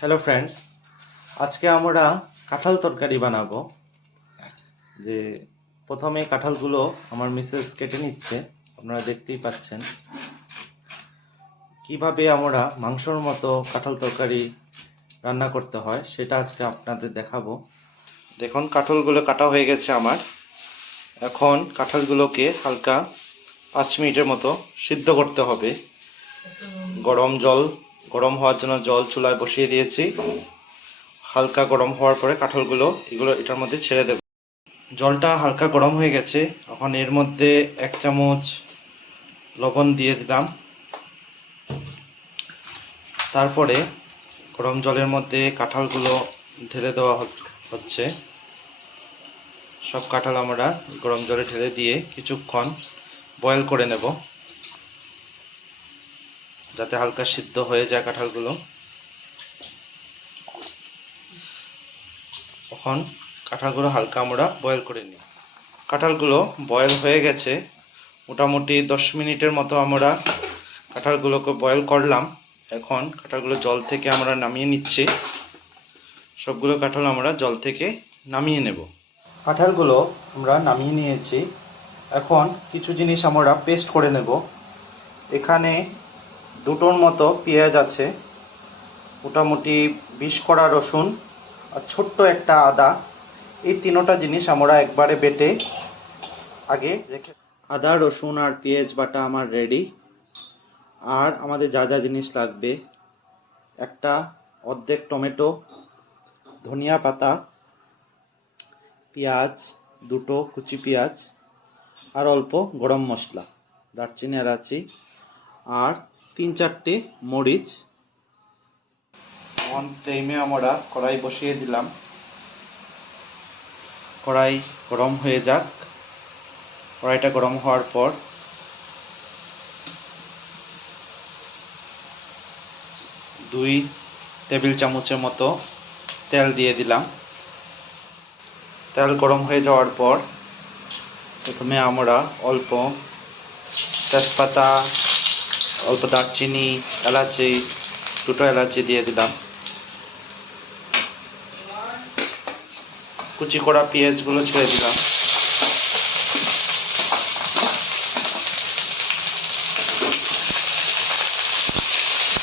Hello friends, আজকে আমরা কাঁঠাল তরকারি বানাবো। যে প্রথমে কাঁঠালগুলো আমার মিসেস কেটে নিচ্ছে, আপনারা দেখতেই পাচ্ছেন। কিভাবে আমরা মাংসর মতো কাঁঠাল তরকারি রান্না করতে হয় সেটা আজকে আপনাদের দেখাবো। দেখুন, কাঁঠালগুলো কাটা হয়ে গেছে আমার। এখন কাঁঠালগুলোকে হালকা 5 মিনিটের মতো সিদ্ধ করতে হবে। গরম হওয়ার জন্য জল চুলায় বসিয়ে দিয়েছি। হালকা গরম হওয়ার পরে কাঁঠালগুলো এটার মধ্যে ছেড়ে দেব। জলটা হালকা গরম হয়ে গেছে। এখন এর মধ্যে 1 চামচ লবণ দিয়ে দিলাম। তারপরে গরম জলের মধ্যে কাঁঠালগুলো ঢেলে দেওয়া হচ্ছে। সব কাঁঠাল আমরা গরম জলে ঢেলে দিয়ে কিছুক্ষণ বয়েল করে নেব, যাতে হালকা সিদ্ধ হয়ে যায় কাঁঠালগুলো। এখন কাঁঠালগুলো হালকা আমরা বয়েল করে নিই। কাঁঠালগুলো বয়েল হয়ে গেছে। মোটামুটি 10 মিনিটের মতো আমরা কাঁঠালগুলোকে বয়েল করলাম। এখন কাঁঠালগুলো জল থেকে আমরা নামিয়ে নিচ্ছি। সবগুলো কাঁঠাল আমরা জল থেকে নামিয়ে নেব। কাঁঠালগুলো আমরা নামিয়ে নিয়েছি। এখন কিছু জিনিস আমরা পেস্ট করে নেব। এখানে 2টোর মতো পেঁয়াজ আছে, মোটামুটি 20 কড়া রসুন আর ছোট্ট একটা আদা। এই তিনোটা জিনিস আমরা একবারে বেটে আগে রেখে। আদা, রসুন আর পেঁয়াজ বাটা আমার রেডি। আর আমাদের যা যা জিনিস লাগবে: একটা অর্ধেক টমেটো, ধনিয়া পাতা, পেঁয়াজ, 2টো কুচি পেঁয়াজ, আর অল্প গরম মশলা, দারচিনি, এলাচি আর 3-4টে মরিচ। অন ফ্লেমে আমরা কড়াই বসিয়ে দিলাম। কড়াই গরম হয়ে যাক। কড়াইটা গরম হওয়ার পর 2 টেবিল চামচের মতো তেল দিয়ে দিলাম। তেল গরম হয়ে যাওয়ার পর প্রথমে আমরা অল্প তেজপাতা, অল্প দারচিনি, এলাচি, 2টো এলাচি দিয়ে দিলাম। কুচি করা পেঁয়াজগুলো ছেড়ে দিলাম।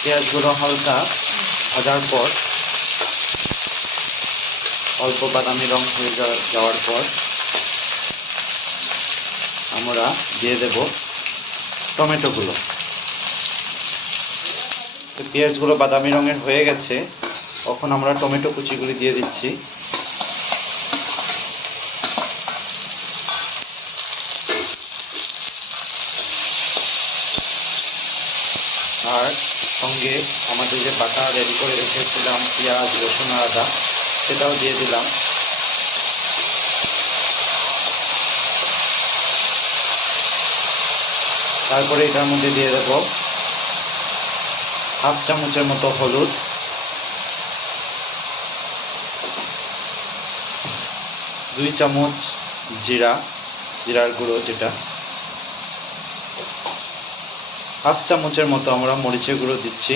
পেঁয়াজগুলো হালকা ভাজার পর অল্প বাদামি রং হয়ে যাওয়ার পর আমরা দিয়ে দেব টমেটোগুলো। পেঁয়াজগুলো বাদামি রঙের হয়ে গেছে। এখন আমরা টমেটো কুচিগুলি দিয়ে দিচ্ছি। আর সঙ্গে আমাদের যে বাটা রেডি করে রেখেছিলাম পেঁয়াজ, রসুন, আদা, সেটাও দিয়ে দিলাম। তারপরে এটার মধ্যে দিয়ে দেব 1/2 চামচের মতো হলুদ, 2 চামচ জিরার গুঁড়ো, যেটা 1/2 চামচের মতো আমরা মরিচের গুঁড়ো দিচ্ছি।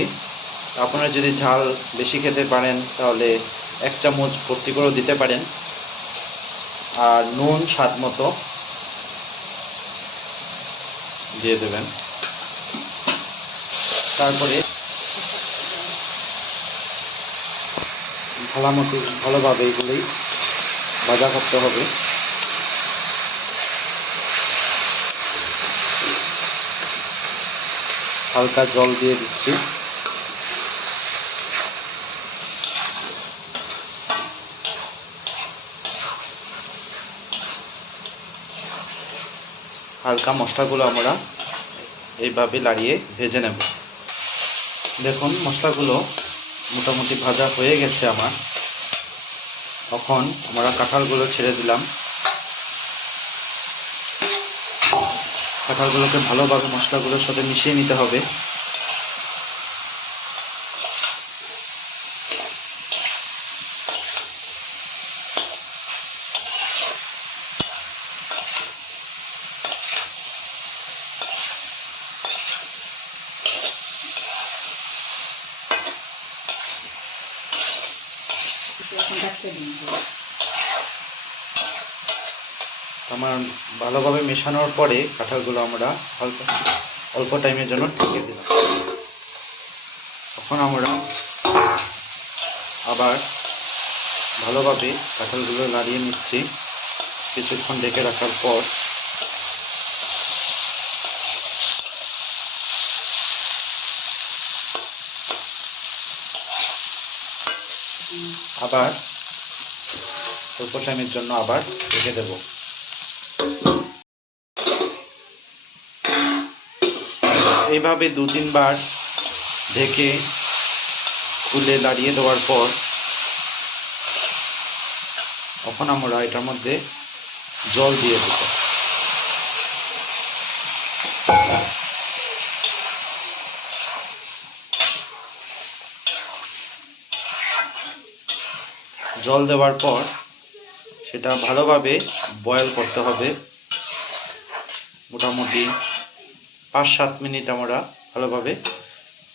আপনারা যদি ঝাল বেশি খেতে পারেন তাহলে 1 চামচ ভর্তি করেও দিতে পারেন। আর নুন স্বাদ মতো দিয়ে দেবেন। তারপরে ভালোভাবে এগুলি ভাজা করতে হবে। হালকা জল দিয়ে দিচ্ছি। হালকা মশলাগুলো আমরা এইভাবে লাড়িয়ে ভেজে নেব। দেখুন, মশলাগুলো মোটামুটি ভাজা হয়ে গেছে আমার। এখন আমরা কাঁঠালগুলো ছেড়ে দিলাম। কাঁঠালগুলোকে ভালোভাবে মশলাগুলোর সাথে মিশিয়ে নিতে হবে। আমার ভালোভাবে মেশানোর পরে কাঁঠালগুলো আমরা অল্প টাইমের জন্য ঢেকে দিলাম। তখন আমরা আবার ভালোভাবে কাঁঠালগুলো নাড়িয়ে নিচ্ছি। কিছুক্ষণ ঢেকে রাখার পর আবার অল্প টাইমের জন্য আবার ঢেকে দেব। এইভাবে 2-3 বার ঢেকে খুলে দাঁড়িয়ে দেওয়ার পর তখন আমরা এটার মধ্যে জল দিয়ে দেব। জল দেওয়ার পর সেটা ভালোভাবে বয়েল করতে হবে। মোটামুটি 5-7 মিনিট আমরা ভালোভাবে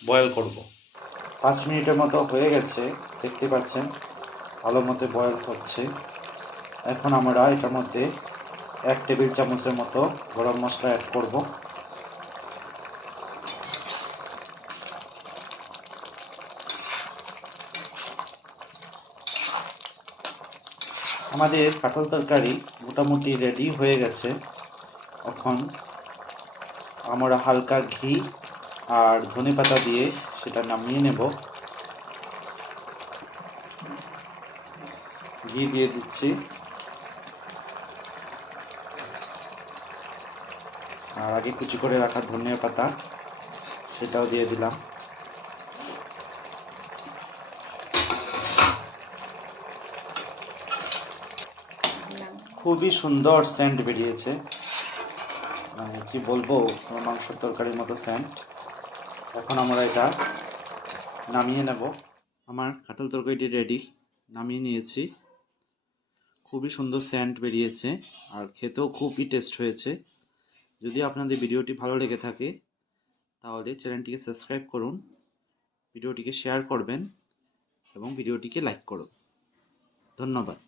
বয়েল করব। 5 মিনিটের মতো হয়ে গেছে, দেখতে পাচ্ছেন ভালো মতো বয়েল হচ্ছে। এখন আমরা এটার মধ্যে 1 টেবিল চামচের মতো গরম মশলা অ্যাড করব। আমাদের কাঁঠাল তরকারি মোটামুটি রেডি হয়ে গেছে। এখন আমরা হালকা ঘি আর ধনেপাতা দিয়ে সেটা নামিয়ে নেব। ঘি দিয়ে দিচ্ছি আর আগে কুচি করে রাখা ধনিয়া পাতা সেটাও দিয়ে দিলাম। খুবই সুন্দর সেন্ট বেরিয়েছে, মানে কি বলবো, মাংসের তরকারির মতো সেন্ট। এখন আমরা এটা নামিয়ে নেব। আমার কাঁঠাল তরকারিটি রেডি, নামিয়ে নিয়েছি। খুবই সুন্দর সেন্ট বেরিয়েছে আর খেতেও খুবই টেস্ট হয়েছে। যদি আপনাদের ভিডিওটি ভালো লেগে থাকে তাহলে চ্যানেলটিকে সাবস্ক্রাইব করুন, ভিডিওটিকে শেয়ার করবেন এবং ভিডিওটিকে লাইক করুন। ধন্যবাদ।